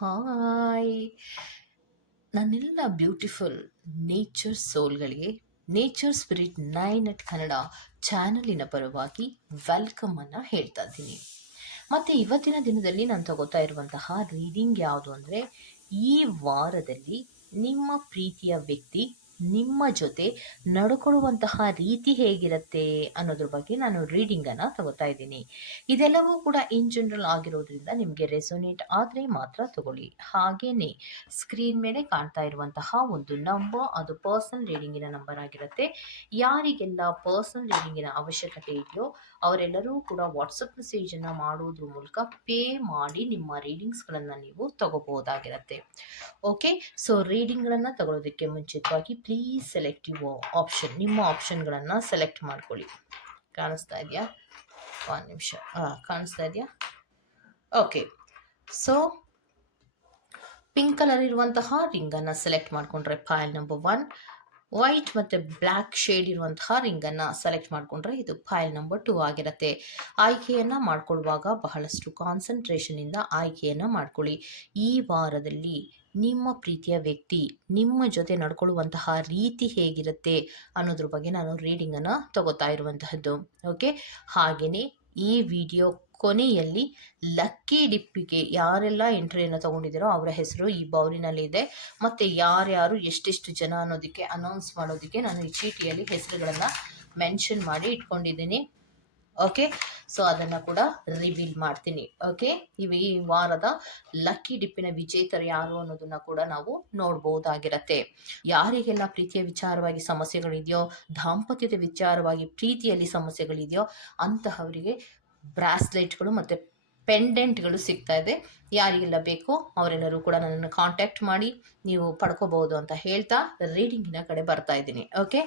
Hi. ನನ್ನೆಲ್ಲ beautiful nature ಸೋಲ್ಗಳಿಗೆ, nature spirit nine at Kannada ಚಾನಲಿನ ಪರವಾಗಿ welcome ಅನ್ನು ಹೇಳ್ತಾ ಇದ್ದೀನಿ. ಮತ್ತು ಇವತ್ತಿನ ದಿನದಲ್ಲಿ ನಾನು ತಗೋತಾ ಇರುವಂತಹ ರೀಡಿಂಗ್ ಯಾವುದು ಅಂದರೆ, ಈ ವಾರದಲ್ಲಿ ನಿಮ್ಮ ಪ್ರೀತಿಯ ವ್ಯಕ್ತಿ ನಿಮ್ಮ ಜೊತೆ ನಡ್ಕೊಳ್ಳುವಂತಹ ರೀತಿ ಹೇಗಿರುತ್ತೆ ಅನ್ನೋದ್ರ ಬಗ್ಗೆ ನಾನು ರೀಡಿಂಗನ್ನು ತಗೋತಾ ಇದ್ದೀನಿ. ಇದೆಲ್ಲವೂ ಕೂಡ ಇನ್ ಜನರಲ್ ಆಗಿರೋದ್ರಿಂದ ನಿಮಗೆ ರೆಸೊನೇಟ್ ಆದರೆ ಮಾತ್ರ ತಗೊಳ್ಳಿ. ಹಾಗೇನೆ ಸ್ಕ್ರೀನ್ ಮೇಲೆ ಕಾಣ್ತಾ ಇರುವಂತಹ ಒಂದು ನಂಬರ್ ಅದು ಪರ್ಸನಲ್ ರೀಡಿಂಗಿನ ನಂಬರ್ ಆಗಿರುತ್ತೆ. ಯಾರಿಗೆಲ್ಲ ಪರ್ಸನಲ್ ರೀಡಿಂಗಿನ ಅವಶ್ಯಕತೆ ಇದೆಯೋ ಅವರೆಲ್ಲರೂ ಕೂಡ ವಾಟ್ಸಪ್ ಮೆಸೇಜನ್ನು ಮಾಡೋದ್ರ ಮೂಲಕ ಪೇ ಮಾಡಿ ನಿಮ್ಮ ರೀಡಿಂಗ್ಸ್ಗಳನ್ನು ನೀವು ತಗೋಬಹುದಾಗಿರುತ್ತೆ. ಓಕೆ ಸೊ ರೀಡಿಂಗ್ಗಳನ್ನು ತಗೊಳ್ಳೋದಕ್ಕೆ ಮುಂಚಿತವಾಗಿ ಪ್ಲೀಸ್ ಸೆಲೆಕ್ಟ್ ಯುವ ಆಪ್ಷನ್ ನಿಮ್ಮ ಆಪ್ಷನ್ಗಳನ್ನು ಸೆಲೆಕ್ಟ್ ಮಾಡ್ಕೊಳ್ಳಿ. ಕಾಣಿಸ್ತಾ ಇದೆಯಾ? ಒಂದು ನಿಮಿಷ. ಕಾಣಿಸ್ತಾ ಇದೆಯಾ? ಓಕೆ ಸೊ ಪಿಂಕ್ ಕಲರ್ ಇರುವಂತಹ ರಿಂಗನ್ನು ಸೆಲೆಕ್ಟ್ ಮಾಡಿಕೊಂಡ್ರೆ ಫೈಲ್ ನಂಬರ್ ಒನ್ ವೈಟ್ ಮತ್ತು ಬ್ಲ್ಯಾಕ್ ಶೇಡ್ ಇರುವಂತಹ ರಿಂಗನ್ನು ಸೆಲೆಕ್ಟ್ ಮಾಡಿಕೊಂಡ್ರೆ ಇದು ಫೈಲ್ ನಂಬರ್ ಟೂ ಆಗಿರುತ್ತೆ. ಆಯ್ಕೆಯನ್ನು ಮಾಡ್ಕೊಳ್ಳುವಾಗ ಬಹಳಷ್ಟು ಕಾನ್ಸಂಟ್ರೇಷನಿಂದ ಆಯ್ಕೆಯನ್ನು ಮಾಡ್ಕೊಳ್ಳಿ. ಈ ವಾರದಲ್ಲಿ ನಿಮ್ಮ ಪ್ರೀತಿಯ ವ್ಯಕ್ತಿ ನಿಮ್ಮ ಜೊತೆ ನಡ್ಕೊಳ್ಳುವಂತಹ ರೀತಿ ಹೇಗಿರುತ್ತೆ ಅನ್ನೋದ್ರ ಬಗ್ಗೆ ನಾನು ರೀಡಿಂಗನ್ನು ತಗೋತಾ ಇರುವಂತಹದ್ದು. ಓಕೆ ಹಾಗೆಯೇ ಈ ವಿಡಿಯೋ ಕೊನೆಯಲ್ಲಿ ಲಕ್ಕಿ ಡಿಪ್ಪಿಗೆ ಯಾರೆಲ್ಲ ಎಂಟ್ರಿಯನ್ನು ತಗೊಂಡಿದ್ದೀರೋ ಅವರ ಹೆಸರು ಈ ಬೌಲಿನಲ್ಲಿ ಇದೆ. ಮತ್ತು ಯಾರ್ಯಾರು ಎಷ್ಟೆಷ್ಟು ಜನ ಅನ್ನೋದಕ್ಕೆ ಅನೌನ್ಸ್ ಮಾಡೋದಕ್ಕೆ ನಾನು ಈ ಚೀಟಿಯಲ್ಲಿ ಹೆಸರುಗಳನ್ನು ಮೆನ್ಷನ್ ಮಾಡಿ ಇಟ್ಕೊಂಡಿದ್ದೀನಿ. ಓಕೆ ಸೊ ಅದನ್ನು ಕೂಡ ರಿವೀಲ್ ಮಾಡ್ತೀನಿ. ಓಕೆ ಇವು ಈ ವಾರದ ಲಕ್ಕಿ ಡಿಪ್ಪಿನ ವಿಜೇತರು ಯಾರು ಅನ್ನೋದನ್ನ ಕೂಡ ನಾವು ನೋಡ್ಬೋದಾಗಿರತ್ತೆ. ಯಾರಿಗೆಲ್ಲ ಪ್ರೀತಿಯ ವಿಚಾರವಾಗಿ ಸಮಸ್ಯೆಗಳಿದೆಯೋ, ದಾಂಪತ್ಯದ ವಿಚಾರವಾಗಿ ಪ್ರೀತಿಯಲ್ಲಿ ಸಮಸ್ಯೆಗಳಿದೆಯೋ, ಅಂತಹವರಿಗೆ ಬ್ರಾಸ್ಲೆಟ್ಗಳು ಮತ್ತು ಪೆಂಡೆಂಟ್ಗಳು ಸಿಗ್ತಾ ಇದೆ. ಯಾರಿಗೆಲ್ಲ ಬೇಕೋ ಅವರೆಲ್ಲರೂ ಕೂಡ ನನ್ನನ್ನು ಕಾಂಟ್ಯಾಕ್ಟ್ ಮಾಡಿ, ನೀವು ಪಡ್ಕೋಬಹುದು ಅಂತ ಹೇಳ್ತಾ ರೀಡಿಂಗಿನ ಕಡೆ ಬರ್ತಾ ಇದ್ದೀನಿ. ಓಕೆ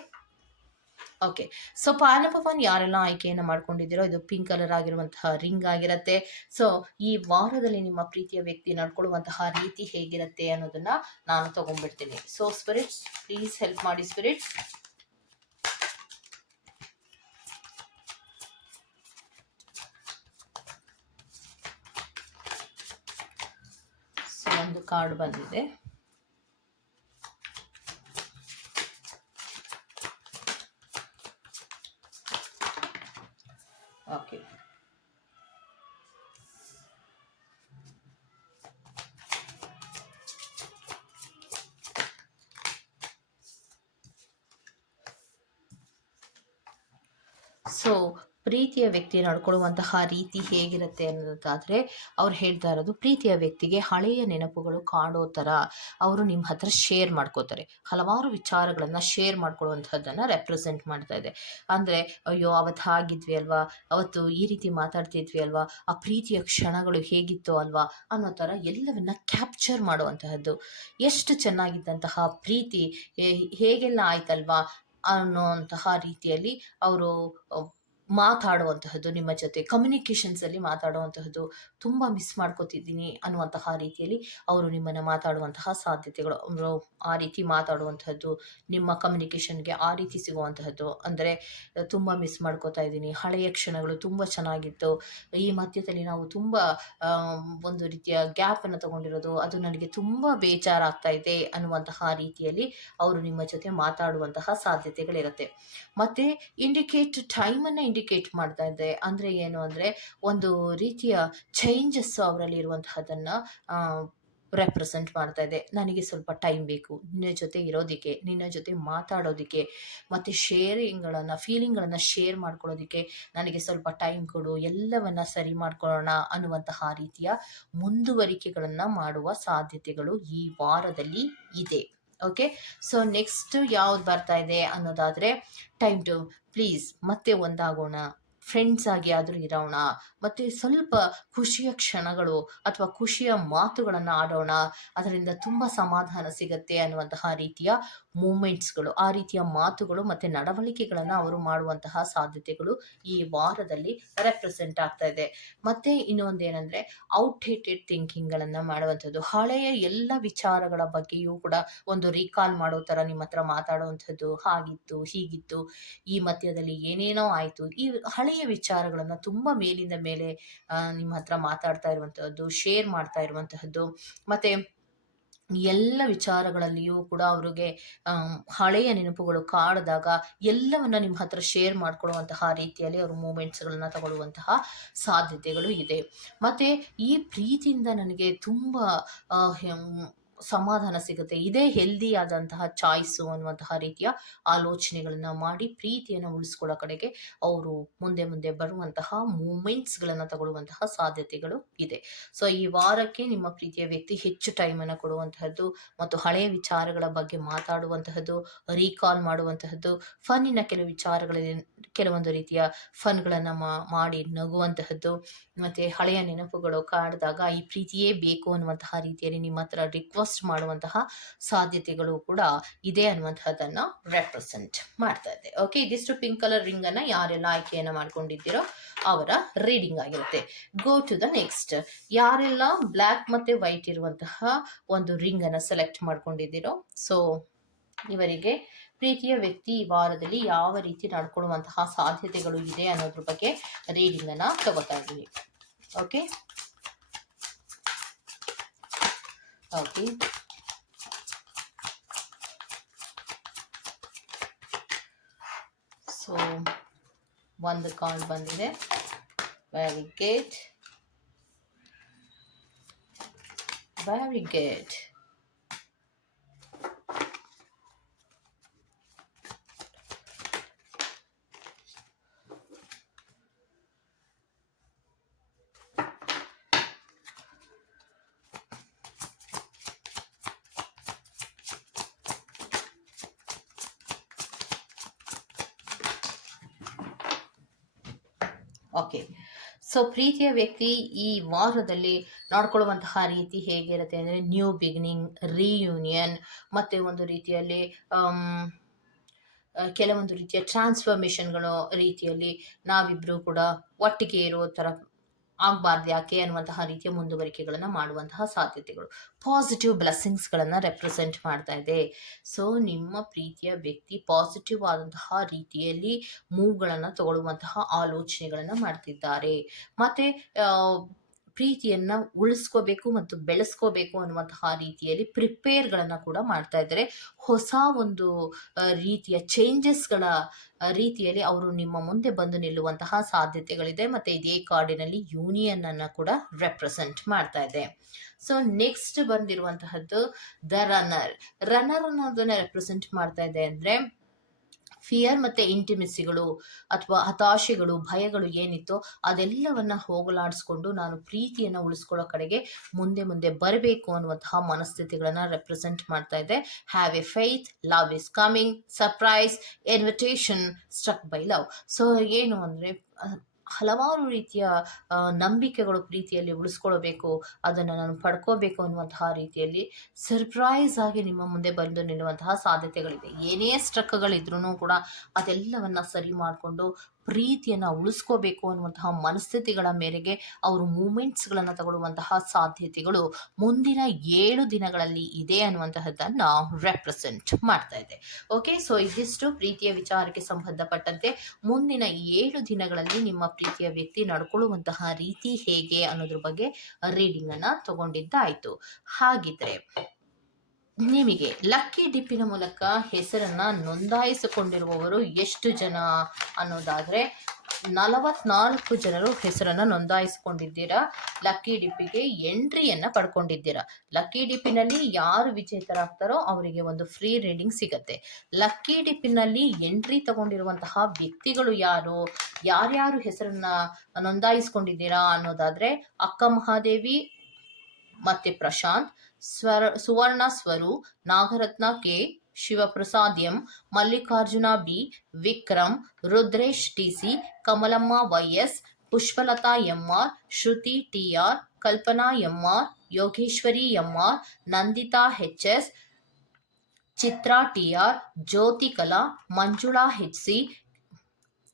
ಓಕೆ ಸೊ ಪಾನಪವನ್ ಯಾರೆಲ್ಲ ಆಯ್ಕೆಯನ್ನು ಮಾಡ್ಕೊಂಡಿದ್ದೀರೋ, ಇದು ಪಿಂಕ್ ಕಲರ್ ಆಗಿರುವಂತಹ ರಿಂಗ್ ಆಗಿರುತ್ತೆ. ಸೊ ಈ ವಾರದಲ್ಲಿ ನಿಮ್ಮ ಪ್ರೀತಿಯ ವ್ಯಕ್ತಿ ನಡ್ಕೊಳ್ಳುವಂತಹ ರೀತಿ ಹೇಗಿರುತ್ತೆ ಅನ್ನೋದನ್ನ ನಾನು ತಗೊಂಡ್ಬಿಡ್ತೀನಿ. ಸೊ ಸ್ಪಿರಿಟ್ಸ್ ಪ್ಲೀಸ್ ಹೆಲ್ಪ್ ಮಾಡಿ ಸ್ಪಿರಿಟ್ಸ್ ಕಾರ್ಡ್ ಬಂದಿದೆ. ಓಕೆ. ಸೊ ಪ್ರೀತಿಯ ವ್ಯಕ್ತಿ ನಡ್ಕೊಳ್ಳುವಂತಹ ರೀತಿ ಹೇಗಿರುತ್ತೆ ಅನ್ನೋದಾದರೆ ಅವ್ರು ಹೇಳ್ತಾ ಇರೋದು ಪ್ರೀತಿಯ ವ್ಯಕ್ತಿಗೆ ಹಳೆಯ ನೆನಪುಗಳು ಕಾಡೋ ಥರ ಅವರು ನಿಮ್ಮ ಹತ್ರ ಶೇರ್ ಮಾಡ್ಕೋತಾರೆ. ಹಲವಾರು ವಿಚಾರಗಳನ್ನು ಶೇರ್ ಮಾಡ್ಕೊಳ್ಳುವಂಥದ್ದನ್ನು ರೆಪ್ರೆಸೆಂಟ್ ಮಾಡ್ತಾ ಇದೆ. ಅಂದರೆ, ಅಯ್ಯೋ ಅವತ್ತು ಹಾಗಿದ್ವಿ ಅಲ್ವಾ? ಅವತ್ತು ಈ ರೀತಿ ಮಾತಾಡ್ತಿದ್ವಿ ಅಲ್ವಾ? ಆ ಪ್ರೀತಿಯ ಕ್ಷಣಗಳು ಹೇಗಿತ್ತು ಅಲ್ವಾ? ಅನ್ನೋ ಥರ ಎಲ್ಲವನ್ನ ಕ್ಯಾಪ್ಚರ್ ಮಾಡುವಂತಹದ್ದು. ಎಷ್ಟು ಚೆನ್ನಾಗಿದ್ದಂತಹ ಪ್ರೀತಿ ಹೇಗೆಲ್ಲ ಆಯ್ತಲ್ವಾ? ಅನ್ನೋಂತಹ ರೀತಿಯಲ್ಲಿ ಅವರು ಮಾತಾಡುವಂತಹದ್ದು, ನಿಮ್ಮ ಜೊತೆ ಕಮ್ಯುನಿಕೇಷನ್ಸಲ್ಲಿ ಮಾತಾಡುವಂತಹದ್ದು ತುಂಬ ಮಿಸ್ ಮಾಡ್ಕೋತಿದ್ದೀನಿ ಅನ್ನುವಂತಹ ರೀತಿಯಲ್ಲಿ ಅವರು ನಿಮ್ಮನ್ನು ಮಾತಾಡುವಂತಹ ಸಾಧ್ಯತೆಗಳು, ಅವರು ಆ ರೀತಿ ಮಾತಾಡುವಂತಹದ್ದು, ನಿಮ್ಮ ಕಮ್ಯುನಿಕೇಷನ್ಗೆ ಆ ರೀತಿ ಸಿಗುವಂತಹದ್ದು ಅಂದರೆ ತುಂಬ ಮಿಸ್ ಮಾಡ್ಕೋತಾ ಇದ್ದೀನಿ. ಹಳೆಯ ಕ್ಷಣಗಳು ತುಂಬ ಚೆನ್ನಾಗಿತ್ತು. ಈ ಮಧ್ಯದಲ್ಲಿ ನಾವು ತುಂಬ ಒಂದು ರೀತಿಯ ಗ್ಯಾಪನ್ನು ತಗೊಂಡಿರೋದು, ಅದು ನನಗೆ ತುಂಬ ಬೇಜಾರಾಗ್ತಾ ಇದೆ ಅನ್ನುವಂತಹ ರೀತಿಯಲ್ಲಿ ಅವರು ನಿಮ್ಮ ಜೊತೆ ಮಾತಾಡುವಂತಹ ಸಾಧ್ಯತೆಗಳಿರುತ್ತೆ. ಮತ್ತು ಇಂಡಿಕೇಟ್ ಟೈಮನ್ನು ಇಂಡಿಕೇಟ್ ಮಾಡ್ತಾ ಇದೆ ಅಂದರೆ ಏನು ಅಂದರೆ ಒಂದು ರೀತಿಯ ಚೇಂಜಸ್ ಅವರಲ್ಲಿ ಇರುವಂತಹದನ್ನು ರೆಪ್ರೆಸೆಂಟ್ ಮಾಡ್ತಾ ಇದೆ. ನನಗೆ ಸ್ವಲ್ಪ ಟೈಮ್ ಬೇಕು. ನಿನ್ನ ಜೊತೆ ಇರೋದಕ್ಕೆ, ನಿನ್ನ ಜೊತೆ ಮಾತಾಡೋದಕ್ಕೆ, ಮತ್ತು ಶೇರಿಂಗ್ಗಳನ್ನು ಫೀಲಿಂಗ್ಗಳನ್ನು ಶೇರ್ ಮಾಡ್ಕೊಳ್ಳೋದಕ್ಕೆ ನನಗೆ ಸ್ವಲ್ಪ ಟೈಮ್ ಕೊಡು. ಎಲ್ಲವನ್ನ ಸರಿ ಮಾಡ್ಕೊಳ್ಳೋಣ ಅನ್ನುವಂತಹ ರೀತಿಯ ಮುಂದುವರಿಕೆಗಳನ್ನು ಮಾಡುವ ಸಾಧ್ಯತೆಗಳು ಈ ವಾರದಲ್ಲಿ ಇದೆ. ಓಕೆ ಸೊ ನೆಕ್ಸ್ಟ್ ಯಾವ್ದು ಬರ್ತಾ ಇದೆ ಅನ್ನೋದಾದರೆ ಟೈಮ್ ಟು ಪ್ಲೀಸ್ ಮತ್ತೆ ಒಂದಾಗೋಣ. ಫ್ರೆಂಡ್ಸ್ ಆಗಿ ಆದರೂ ಇರೋಣ, ಮತ್ತು ಸ್ವಲ್ಪ ಖುಷಿಯ ಕ್ಷಣಗಳು ಅಥವಾ ಖುಷಿಯ ಮಾತುಗಳನ್ನು ಆಡೋಣ, ಅದರಿಂದ ತುಂಬ ಸಮಾಧಾನ ಸಿಗತ್ತೆ ಅನ್ನುವಂತಹ ರೀತಿಯ ಮೂಮೆಂಟ್ಸ್ಗಳು ಆ ರೀತಿಯ ಮಾತುಗಳು ಮತ್ತು ನಡವಳಿಕೆಗಳನ್ನು ಅವರು ಮಾಡುವಂತಹ ಸಾಧ್ಯತೆಗಳು ಈ ವಾರದಲ್ಲಿ ರೆಪ್ರೆಸೆಂಟ್ ಆಗ್ತಾ ಇದೆ. ಮತ್ತು ಇನ್ನೊಂದೇನೆಂದರೆ ಔಟ್ಡೇಟೆಡ್ ಥಿಂಕಿಂಗ್ಗಳನ್ನು ಮಾಡುವಂಥದ್ದು, ಹಳೆಯ ಎಲ್ಲ ವಿಚಾರಗಳ ಬಗ್ಗೆಯೂ ಕೂಡ ಒಂದು ರೀಕಾಲ್ ಮಾಡೋ ಥರ ನಿಮ್ಮ ಹತ್ರ ಮಾತಾಡುವಂಥದ್ದು, ಹಾಗಿತ್ತು, ಹೀಗಿತ್ತು, ಈ ಮಧ್ಯದಲ್ಲಿ ಏನೇನೋ ಆಯಿತು, ಈ ಹಳೆಯ ವಿಚಾರಗಳನ್ನು ತುಂಬ ಮೇಲಿಂದ ಮೇಲೆ ನಿಮ್ಮ ಹತ್ರ ಮಾತಾಡ್ತಾ ಇರುವಂತಹದ್ದು ಶೇರ್ ಮಾಡ್ತಾ ಇರುವಂತಹದ್ದು, ಮತ್ತೆ ಎಲ್ಲ ವಿಚಾರಗಳಲ್ಲಿಯೂ ಕೂಡ ಅವ್ರಿಗೆ ಹಳೆಯ ನೆನಪುಗಳು ಕಾಡಿದಾಗ ಎಲ್ಲವನ್ನ ನಿಮ್ಮ ಹತ್ರ ಶೇರ್ ಮಾಡ್ಕೊಳ್ಳುವಂತಹ ರೀತಿಯಲ್ಲಿ ಅವರು ಮೂಮೆಂಟ್ಸ್ಗಳನ್ನ ತಗೊಳ್ಳುವಂತಹ ಸಾಧ್ಯತೆಗಳು ಇದೆ. ಮತ್ತೆ ಈ ಪ್ರೀತಿಯಿಂದ ನನಗೆ ತುಂಬ ಸಮಾಧಾನ ಸಿಗುತ್ತೆ. ಇದೇ ಹೆಲ್ದಿ ಆದಂತಹ ಚಾಯ್ಸು ಅನ್ನುವಂತಹ ರೀತಿಯ ಆಲೋಚನೆಗಳನ್ನ ಮಾಡಿ ಪ್ರೀತಿಯನ್ನು ಉಳಿಸ್ಕೊಳ್ಳೋ ಕಡೆಗೆ ಅವರು ಮುಂದೆ ಮುಂದೆ ಬರುವಂತಹ ಮೂಮೆಂಟ್ಸ್ಗಳನ್ನು ತಗೊಳ್ಳುವಂತಹ ಸಾಧ್ಯತೆಗಳು ಇದೆ. ಸೊ ಈ ವಾರಕ್ಕೆ ನಿಮ್ಮ ಪ್ರೀತಿಯ ವ್ಯಕ್ತಿ ಹೆಚ್ಚು ಟೈಮನ್ನು ಕೊಡುವಂತಹದ್ದು ಮತ್ತು ಹಳೆಯ ವಿಚಾರಗಳ ಬಗ್ಗೆ ಮಾತಾಡುವಂತಹದ್ದು ರೀಕಾಲ್ ಮಾಡುವಂತಹದ್ದು ಫನ್ನಿನ ಕೆಲವು ವಿಚಾರಗಳಲ್ಲಿ ಕೆಲವೊಂದು ರೀತಿಯ ಫನ್ಗಳನ್ನು ಮಾಡಿ ನಗುವಂತಹದ್ದು, ಮತ್ತೆ ಹಳೆಯ ನೆನಪುಗಳು ಕಾಡಿದಾಗ, ಈ ಪ್ರೀತಿಯೇ ಬೇಕು ಅನ್ನುವಂತಹ ರೀತಿಯಲ್ಲಿ ನಿಮ್ಮ ಹತ್ರ ರಿಕ್ವೆಸ್ಟ್ ಮಾಡುವಂತಹ ಸಾಧ್ಯತೆಗಳು ಕೂಡ ಇದೆ ಅನ್ನುವಂತಹದನ್ನ ರೆಪ್ರೆಸೆಂಟ್ ಮಾಡ್ತಾ ಇದೆ. ಓಕೆ ಇದಿಷ್ಟು ಪಿಂಕ್ ಕಲರ್ ರಿಂಗ್ ಅನ್ನ ಯಾರೆಲ್ಲ ಆಯ್ಕೆಯನ್ನ ಮಾಡ್ಕೊಂಡಿದ್ದೀರೋ ಅವರ ರೀಡಿಂಗ್ ಆಗಿರುತ್ತೆ. ಗೋ ಟು ದ ನೆಕ್ಸ್ಟ್ ಯಾರೆಲ್ಲ ಬ್ಲ್ಯಾಕ್ ಮತ್ತೆ ವೈಟ್ ಇರುವಂತಹ ಒಂದು ರಿಂಗ್ ಅನ್ನ ಸೆಲೆಕ್ಟ್ ಮಾಡ್ಕೊಂಡಿದ್ದೀರೋ ಸೊ ಇವರಿಗೆ ಪ್ರೀತಿಯ ವ್ಯಕ್ತಿ ಈ ವಾರದಲ್ಲಿ ಯಾವ ರೀತಿ ನಡ್ಕೊಳ್ಳುವಂತಹ ಸಾಧ್ಯತೆಗಳು ಇದೆ ಅನ್ನೋದ್ರ ಬಗ್ಗೆ ರೀಡಿಂಗ್ ಅನ್ನ ತಗೋತಾ ಇದ್ದೀವಿ. ಓಕೆ ಓಕೆ ಸೊ ಒಂದು ಕಾರ್ಡ್ ಬಂದಿದೆ. Very good very good okay so ಪ್ರೀತಿಯ ವ್ಯಕ್ತಿ ಈ ವಾರದಲ್ಲಿ ನೋಡ್ಕೊಳ್ಳುವಂತಹ ರೀತಿ ಹೇಗಿರುತ್ತೆ ಅಂದರೆ ನ್ಯೂ ಬಿಗಿನಿಂಗ್ ರೀಯೂನಿಯನ್ ಮತ್ತು ಒಂದು ರೀತಿಯಲ್ಲಿ ಕೆಲವೊಂದು ರೀತಿಯ ಟ್ರಾನ್ಸ್ಫರ್ಮೇಷನ್ಗಳು ರೀತಿಯಲ್ಲಿ ನಾವಿಬ್ಬರೂ ಕೂಡ ಒಟ್ಟಿಗೆ ಇರೋ ಥರ ಆಗಬಾರ್ದು ಯಾಕೆ ಅನ್ನುವಂತಹ ರೀತಿಯ ಮುಂದುವರಿಕೆಗಳನ್ನು ಮಾಡುವಂತಹ ಸಾಧ್ಯತೆಗಳು. ಪಾಸಿಟಿವ್ ಬ್ಲೆಸ್ಸಿಂಗ್ಸ್ಗಳನ್ನು ರೆಪ್ರೆಸೆಂಟ್ ಮಾಡ್ತಾ ಇದೆ. ಸೊ ನಿಮ್ಮ ಪ್ರೀತಿಯ ವ್ಯಕ್ತಿ ಪಾಸಿಟಿವ್ ಆದಂತಹ ರೀತಿಯಲ್ಲಿ ಮೂವ್ಗಳನ್ನು ತಗೊಳ್ಳುವಂತಹ ಆಲೋಚನೆಗಳನ್ನು ಮಾಡ್ತಿದ್ದಾರೆ. ಮತ್ತು ಪ್ರೀತಿಯನ್ನ ಉಳಿಸ್ಕೋಬೇಕು ಮತ್ತು ಬೆಳೆಸ್ಕೋಬೇಕು ಅನ್ನುವಂತಹ ರೀತಿಯಲ್ಲಿ ಪ್ರಿಪೇರ್ಗಳನ್ನು ಕೂಡ ಮಾಡ್ತಾ ಇದ್ದಾರೆ. ಹೊಸ ಒಂದು ರೀತಿಯ ಚೇಂಜಸ್ಗಳ ರೀತಿಯಲ್ಲಿ ಅವರು ನಿಮ್ಮ ಮುಂದೆ ಬಂದು ನಿಲ್ಲುವಂತಹ ಸಾಧ್ಯತೆಗಳಿದೆ ಮತ್ತೆ ಇದೇ ಕಾರ್ಡಿನಲ್ಲಿ ಯೂನಿಯನ್ ಅನ್ನ ಕೂಡ ರೆಪ್ರೆಸೆಂಟ್ ಮಾಡ್ತಾ ಇದೆ. ಸೊ ನೆಕ್ಸ್ಟ್ ಬಂದಿರುವಂತಹದ್ದು ದ ರನ್ನರ್ ರನ್ನರ್ ಅನ್ನೋದನ್ನ ರೆಪ್ರೆಸೆಂಟ್ ಮಾಡ್ತಾ ಇದೆ ಅಂದ್ರೆ ಫಿಯರ್ ಮತ್ತು ಇಂಟಿಮೆಸಿಗಳು ಅಥವಾ ಹತಾಶೆಗಳು, ಭಯಗಳು ಏನಿತ್ತೋ ಅದೆಲ್ಲವನ್ನ ಹೋಗಲಾಡಿಸ್ಕೊಂಡು ನಾನು ಪ್ರೀತಿಯನ್ನು ಉಳಿಸ್ಕೊಳ್ಳೋ ಕಡೆಗೆ ಮುಂದೆ ಮುಂದೆ ಬರಬೇಕು ಅನ್ನುವಂತಹ ಮನಸ್ಥಿತಿಗಳನ್ನು ರೆಪ್ರೆಸೆಂಟ್ ಮಾಡ್ತಾ ಇದೆ have a faith love is coming surprise invitation struck by love so ಏನು ಅಂದರೆ ಹಲವಾರು ರೀತಿಯ ನಂಬಿಕೆಗಳು ಪ್ರೀತಿಯಲ್ಲಿ ಉಳಿಸ್ಕೊಳ್ಬೇಕು, ಅದನ್ನು ನಾನು ಪಡ್ಕೋಬೇಕು ಅನ್ನುವಂತಹ ರೀತಿಯಲ್ಲಿ ಸರ್ಪ್ರೈಸ್ ಆಗಿ ನಿಮ್ಮ ಮುಂದೆ ಬಂದು ನಿಲ್ಲುವಂತಹ ಸಾಧ್ಯತೆಗಳಿದೆ. ಏನೇ ಸ್ಟ್ರಕ್ಗಳಿದ್ರೂ ಕೂಡ ಅದೆಲ್ಲವನ್ನ ಸರಿ ಮಾಡಿಕೊಂಡು ಪ್ರೀತಿಯನ್ನು ಉಳಿಸ್ಕೋಬೇಕು ಅನ್ನುವಂತಹ ಮನಸ್ಥಿತಿಗಳ ಮೇರೆಗೆ ಅವರು ಮೂಮೆಂಟ್ಸ್ಗಳನ್ನು ತಗೊಳ್ಳುವಂತಹ ಸಾಧ್ಯತೆಗಳು ಮುಂದಿನ ಏಳು ದಿನಗಳಲ್ಲಿ ಇದೆ ಅನ್ನುವಂತಹದ್ದನ್ನು ರೆಪ್ರೆಸೆಂಟ್ ಮಾಡ್ತಾ ಇದೆ. ಓಕೆ ಸೊ ಇದಿಷ್ಟು ಪ್ರೀತಿಯ ವಿಚಾರಕ್ಕೆ ಸಂಬಂಧಪಟ್ಟಂತೆ ಮುಂದಿನ ಏಳು ದಿನಗಳಲ್ಲಿ ನಿಮ್ಮ ಪ್ರೀತಿಯ ವ್ಯಕ್ತಿ ನಡ್ಕೊಳ್ಳುವಂತಹ ರೀತಿ ಹೇಗೆ ಅನ್ನೋದ್ರ ಬಗ್ಗೆ ರೀಡಿಂಗ್ ತಗೊಂಡಿದ್ದಾಯಿತು ತಗೊಂಡಿದ್ದಾಯ್ತು. ಹಾಗಿದ್ರೆ ನಿಮಗೆ ಲಕ್ಕಿ ಡಿಪ್ಪಿನ ಮೂಲಕ ಹೆಸರನ್ನ ನೋಂದಾಯಿಸಿಕೊಂಡಿರುವವರು ಎಷ್ಟು ಜನ ಅನ್ನೋದಾದ್ರೆ ನಲವತ್ನಾಲ್ಕು ಜನರು ಹೆಸರನ್ನು ನೋಂದಾಯಿಸಿಕೊಂಡಿದ್ದೀರಾ. ಲಕ್ಕಿ ಡಿಪ್ಪಿಗೆ ಎಂಟ್ರಿಯನ್ನು ಪಡ್ಕೊಂಡಿದ್ದೀರಾ. ಲಕ್ಕಿ ಡಿಪ್ಪಿನಲ್ಲಿ ಯಾರು ವಿಜೇತರಾಗ್ತಾರೋ ಅವರಿಗೆ ಒಂದು ಫ್ರೀ ರೀಡಿಂಗ್ ಸಿಗತ್ತೆ. ಲಕ್ಕಿ ಡಿಪ್ಪಿನಲ್ಲಿ ಎಂಟ್ರಿ ತಗೊಂಡಿರುವಂತಹ ವ್ಯಕ್ತಿಗಳು ಯಾರು, ಯಾರ್ಯಾರು ಹೆಸರನ್ನ ನೋಂದಾಯಿಸ್ಕೊಂಡಿದ್ದೀರಾ ಅನ್ನೋದಾದ್ರೆ ಅಕ್ಕ ಮಹಾದೇವಿ ಮತ್ತೆ Prashanth Swara Suvarna Swaru Nagaratna K Shivaprasad M Mallikarjuna B Vikram Rudresh TC Kamalamma YS Pushpalatha MR Shruthi TR Kalpana MR Yogeshwari MR Nanditha S Chitra TR Jyothikala Manjula HC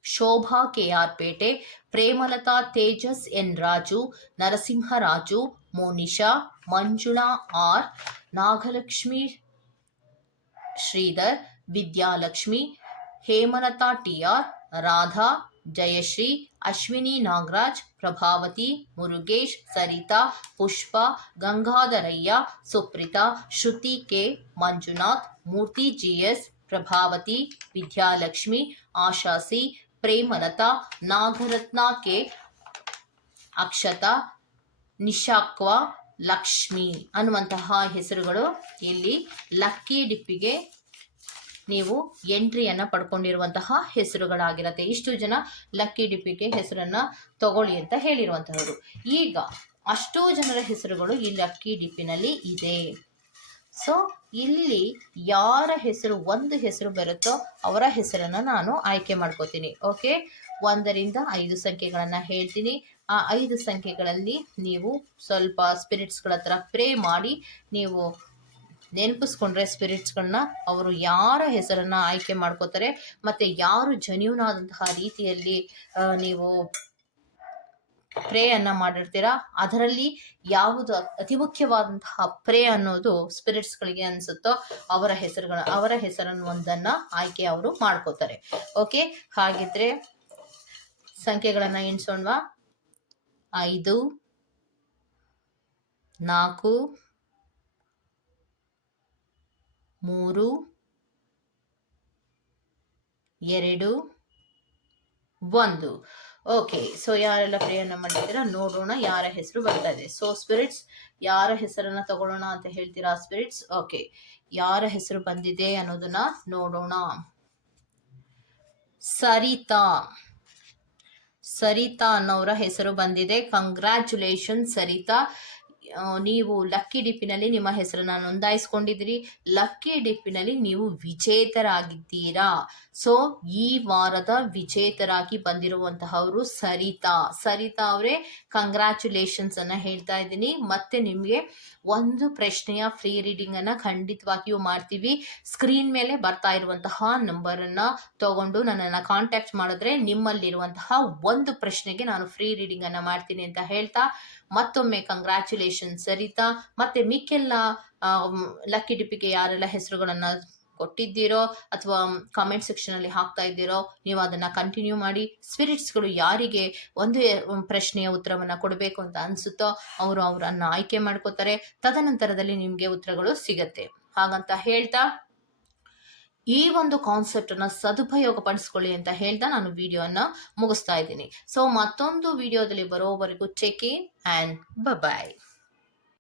Shobha KR Pete Premalatha Tejas N Raju Narasimharaju Monisha Manjula R Nagalakshmi Sridhar Vidyalakshmi Hemalatha TR Radha Jayashree Ashwini Nagaraj Prabhavathi Murugesh Saritha Pushpa Gangadharaiah Supritha Shruthi K Manjunath Murthy GS Prabhavathi Vidyalakshmi Asha C Premalatha Nagaratna K Akshatha ನಿಶಾಕ್ವ Lakshmi ಅನ್ನುವಂತಹ ಹೆಸರುಗಳು ಇಲ್ಲಿ lucky ಡಿಪ್ಪಿಗೆ ನೀವು ಎಂಟ್ರಿಯನ್ನ ಪಡ್ಕೊಂಡಿರುವಂತಹ ಹೆಸರುಗಳಾಗಿರುತ್ತೆ. ಇಷ್ಟು ಜನ lucky ಡಿಪ್ಪಿಗೆ ಹೆಸರನ್ನ ತಗೊಳ್ಳಿ ಅಂತ ಹೇಳಿರುವಂತಹವರು. ಈಗ ಅಷ್ಟೋ ಜನರ ಹೆಸರುಗಳು ಈ ಲಕ್ಕಿ ಡಿಪ್ಪಿನಲ್ಲಿ ಇದೆ. ಸೊ ಇಲ್ಲಿ ಯಾರ ಹೆಸರು, ಒಂದು ಹೆಸರು ಬರುತ್ತೋ ಅವರ ಹೆಸರನ್ನ ನಾನು ಆಯ್ಕೆ ಮಾಡ್ಕೋತೀನಿ. ಓಕೆ ಒಂದರಿಂದ ಐದು ಸಂಖ್ಯೆಗಳನ್ನ ಹೇಳ್ತೀನಿ. ಆ ಐದು ಸಂಖ್ಯೆಗಳಲ್ಲಿ ನೀವು ಸ್ವಲ್ಪ ಸ್ಪಿರಿಟ್ಸ್ಗಳ ಹತ್ರ ಪ್ರೇ ಮಾಡಿ, ನೀವು ನೆನಪಿಸ್ಕೊಂಡ್ರೆ ಸ್ಪಿರಿಟ್ಸ್ಗಳನ್ನ ಅವರು ಯಾರ ಹೆಸರನ್ನ ಆಯ್ಕೆ ಮಾಡ್ಕೋತಾರೆ ಮತ್ತೆ ಯಾರು ಜನ್ಯೂನ್ ಆದಂತಹ ರೀತಿಯಲ್ಲಿ ನೀವು ಪ್ರೇ ಅನ್ನ ಮಾಡಿರ್ತೀರಾ, ಅದರಲ್ಲಿ ಯಾವುದು ಅತಿ ಮುಖ್ಯವಾದಂತಹ ಪ್ರೇ ಅನ್ನೋದು ಸ್ಪಿರಿಟ್ಸ್ಗಳಿಗೆ ಅನ್ಸುತ್ತೋ ಅವರ ಹೆಸರುಗಳ, ಅವರ ಹೆಸರನ್ನು ಒಂದನ್ನ ಆಯ್ಕೆ ಅವರು ಮಾಡ್ಕೋತಾರೆ. ಓಕೆ ಹಾಗಿದ್ರೆ ಸಂಖ್ಯೆಗಳನ್ನ ಎಣಿಸೋಣವಾ? ಐದು, ನಾಲ್ಕು, ಮೂರು, ಎರಡು, ಒಂದು. ಓಕೆ ಸೊ ಯಾರೆಲ್ಲ ಪ್ರೇಯರ್ನ ಮಾಡಿದ್ದೀರಾ ನೋಡೋಣ ಯಾರ ಹೆಸರು ಬರ್ತಾ ಇದೆ. ಸೊ ಸ್ಪಿರಿಟ್ಸ್ ಯಾರ ಹೆಸರನ್ನ ತಗೊಳ್ಳೋಣ ಅಂತ ಹೇಳ್ತೀರಾ ಸ್ಪಿರಿಟ್ಸ್ ಓಕೆ ಯಾರ ಹೆಸರು ಬಂದಿದೆ ಅನ್ನೋದನ್ನ ನೋಡೋಣ. ಸರಿತಾ. ಸರಿತಾ ಅನ್ನೋರ ಹೆಸರು ಬಂದಿದೆ. ಕಂಗ್ರ್ಯಾಚುಲೇಷನ್ ಸರಿತಾ. ನೀವು ಲಕ್ಕಿ ಡಿಪ್ಪಿನಲ್ಲಿ ನಿಮ್ಮ ಹೆಸರನ್ನ ನೋಂದಾಯಿಸ್ಕೊಂಡಿದ್ದೀರಿ. ಲಕ್ಕಿ ಡಿಪ್ಪಿನಲ್ಲಿ ನೀವು ವಿಜೇತರಾಗಿದ್ದೀರಾ? ಸೊ, ಈ ವಾರದ ವಿಜೇತರಾಗಿ ಬಂದಿರುವಂತಹವರು ಸರಿತಾ. ಸರಿತಾ ಅವರೇ ಕಂಗ್ರ್ಯಾಚುಲೇಷನ್ಸ್ ಅನ್ನ ಹೇಳ್ತಾ ಇದ್ದೀನಿ. ಮತ್ತೆ ನಿಮಗೆ ಒಂದು ಪ್ರಶ್ನೆಯ ಫ್ರೀ ರೀಡಿಂಗ್ ಅನ್ನ ಖಂಡಿತವಾಗಿಯೂ ಮಾಡ್ತೀವಿ. ಸ್ಕ್ರೀನ್ ಮೇಲೆ ಬರ್ತಾ ಇರುವಂತಹ ನಂಬರ್ ಅನ್ನ ತಗೊಂಡು ನನ್ನನ್ನು ಕಾಂಟ್ಯಾಕ್ಟ್ ಮಾಡಿದ್ರೆ ನಿಮ್ಮಲ್ಲಿರುವಂತಹ ಒಂದು ಪ್ರಶ್ನೆಗೆ ನಾನು ಫ್ರೀ ರೀಡಿಂಗ್ ಅನ್ನ ಮಾಡ್ತೀನಿ ಅಂತ ಹೇಳ್ತಾ ಮತ್ತೊಮ್ಮೆ ಕಂಗ್ರ್ಯಾಚುಲೇಷನ್ ಸರಿತಾ. ಮತ್ತೆ ಮಿಕ್ಕೆಲ್ಲ ಲಕ್ಕಿ ಡಿಪ್ಪಿಗೆ ಯಾರೆಲ್ಲ ಹೆಸರುಗಳನ್ನ ಕೊಟ್ಟಿದ್ದೀರೋ ಅಥವಾ ಕಾಮೆಂಟ್ ಸೆಕ್ಷನ್ ಅಲ್ಲಿ ಹಾಕ್ತಾ ಇದ್ದೀರೋ ನೀವು ಅದನ್ನ ಕಂಟಿನ್ಯೂ ಮಾಡಿ. ಸ್ಪಿರಿಟ್ಸ್ಗಳು ಯಾರಿಗೆ ಒಂದು ಪ್ರಶ್ನೆಯ ಉತ್ತರವನ್ನ ಕೊಡಬೇಕು ಅಂತ ಅನ್ಸುತ್ತೋ ಅವರು ಅವರನ್ನ ಆಯ್ಕೆ ಮಾಡ್ಕೋತಾರೆ. ತದನಂತರದಲ್ಲಿ ನಿಮ್ಗೆ ಉತ್ತರಗಳು ಸಿಗತ್ತೆ. ಹಾಗಂತ ಹೇಳ್ತಾ ಈ ಒಂದು ಕಾನ್ಸೆಪ್ಟ್ ಅನ್ನ ಸದುಪಯೋಗ ಪಡಿಸ್ಕೊಳ್ಳಿ ಅಂತ ಹೇಳ್ತಾ ನಾನು ವಿಡಿಯೋನ ಮುಗಿಸ್ತಾ ಇದ್ದೀನಿ. ಸೊ ಮತ್ತೊಂದು ವಿಡಿಯೋದಲ್ಲಿ ಬರೋವರೆಗೂ ಚೆಕ್ ಇನ್ ಆ್ಯಂಡ್ ಬಾಯ್